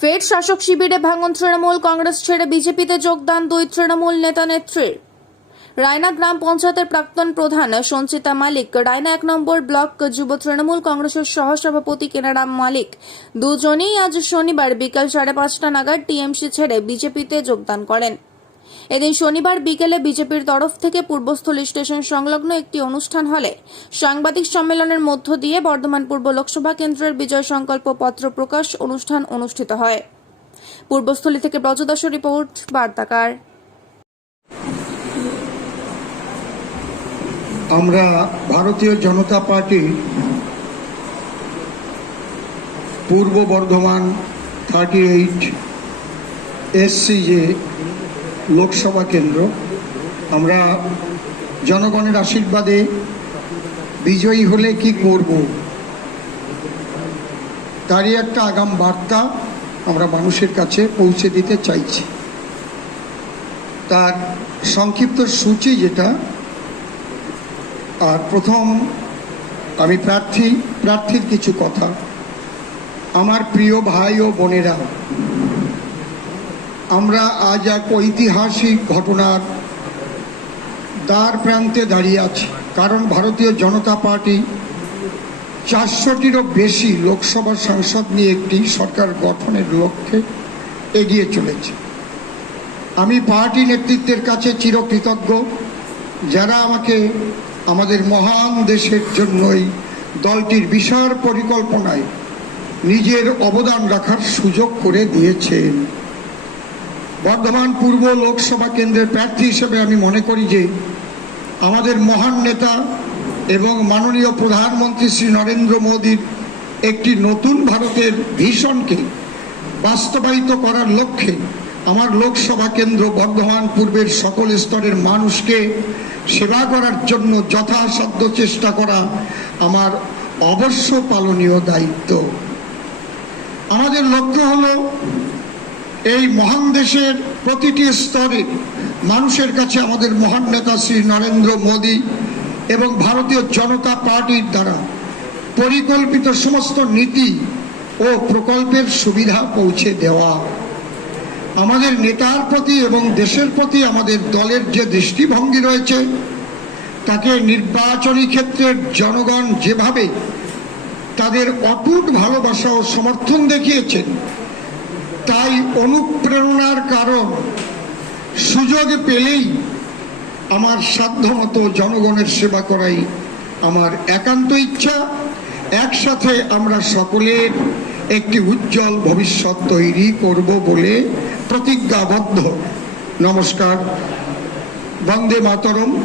ফের শাসক শিবিরে ভাঙন তৃণমূল, কংগ্রেস ছেড়ে বিজেপিতে যোগদান দুই তৃণমূল নেতা নেত্রীর রায়না গ্রাম পঞ্চায়েতের প্রাক্তন প্রধান সঞ্চিতা মালিক, রায়না এক নম্বর ব্লক যুব তৃণমূল কংগ্রেসের সহসভাপতি কেনারাম মালিক। দুজনেই আজ শনিবার বিকাল সাড়ে পাঁচটা নাগাদ টিএমসি ছেড়ে বিজেপিতে যোগদান করেন। এদিন শনিবার বিকেলে বিজেপির তরফ থেকে পূর্বস্থলী স্টেশন সংলগ্ন একটি অনুষ্ঠান হলে সাংবাদিক সম্মেলনের মধ্য দিয়ে বর্ধমান পূর্ব লোকসভা কেন্দ্রের বিজয় সংকল্প পত্র প্রকাশ অনুষ্ঠান অনুষ্ঠিত হয়। পূর্বস্থলী থেকে ব্রজদাস রিপোর্ট, বার্তাকার। আমরা ভারতীয় জনতা পার্টি পূর্ব বর্ধমান থার্টি এইট এসসি যে লোকসভা কেন্দ্র। আমরা জনগণের আশীর্বাদে বিজয়ী হলে কি করব? তারই একটা আগাম বার্তা আমরা মানুষের কাছে পৌঁছে দিতে চাইছি। তার সংক্ষিপ্ত সূচি যেটা, আর প্রথম আমি প্রার্থী, প্রার্থীর কিছু কথা। আমার প্রিয় ভাই ও বোনেরা আমরা আজ এক ঐতিহাসিক ঘটনার দ্বার প্রান্তে দাঁড়িয়ে আছি। কারণ ভারতীয় জনতা পার্টি চারশোটিরও বেশি লোকসভা সাংসদ নিয়ে একটি সরকার গঠনের লক্ষ্যে এগিয়ে চলেছে। আমি পার্টি নেতৃত্বের কাছে চিরকৃতজ্ঞ। যারা আমাকে আমাদের মহান দেশের জন্যই দলটির বিশাল পরিকল্পনায় নিজের অবদান রাখার সুযোগ করে দিয়েছেন। বর্ধমান পূর্ব লোকসভা কেন্দ্রের প্রার্থী হিসেবে আমি মনে করি যে আমাদের মহান নেতা এবং মাননীয় প্রধানমন্ত্রী শ্রী নরেন্দ্র মোদীর একটি নতুন ভারতের ভিশনকে বাস্তবায়িত করার লক্ষ্যে আমার লোকসভা কেন্দ্র বর্ধমান পূর্বের সকল স্তরের মানুষকে সেবা করার জন্য যথাসাধ্য চেষ্টা করা আমার অবশ্য পালনীয় দায়িত্ব। আমাদের লক্ষ্য হলো এই মহান দেশের প্রতিটি স্তরে মানুষের কাছে আমাদের মহান নেতা শ্রী নরেন্দ্র মোদী এবং ভারতীয় জনতা পার্টির দ্বারা পরিকল্পিত সমস্ত নীতি ও প্রকল্পের সুবিধা পৌঁছে দেওয়া। আমাদের নেতার প্রতি এবং দেশের প্রতি আমাদের দলের যে দৃষ্টিভঙ্গি রয়েছে, তাকে নির্বাচনী ক্ষেত্রের জনগণ যেভাবে তাদের অটুট ভালোবাসা ও সমর্থন দেখিয়েছেন তাই অনুপ্রেরণার কারণ, সুযোগ পেলেই আমার সাধ্যমতো জনগণের সেবা করাই আমার একান্ত ইচ্ছা। একসাথে আমরা সকলের একটি উজ্জ্বল ভবিষ্যৎ তৈরি করব বলে প্রতিজ্ঞাবদ্ধ। নমস্কার। বন্দে মাতরম।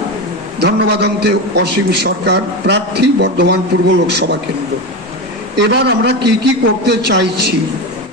ধন্যবাদ অন্তে অসীম সরকার। প্রার্থী বর্ধমান পূর্ব লোকসভা কেন্দ্র। এবার আমরা কি কি করতে চাইছি?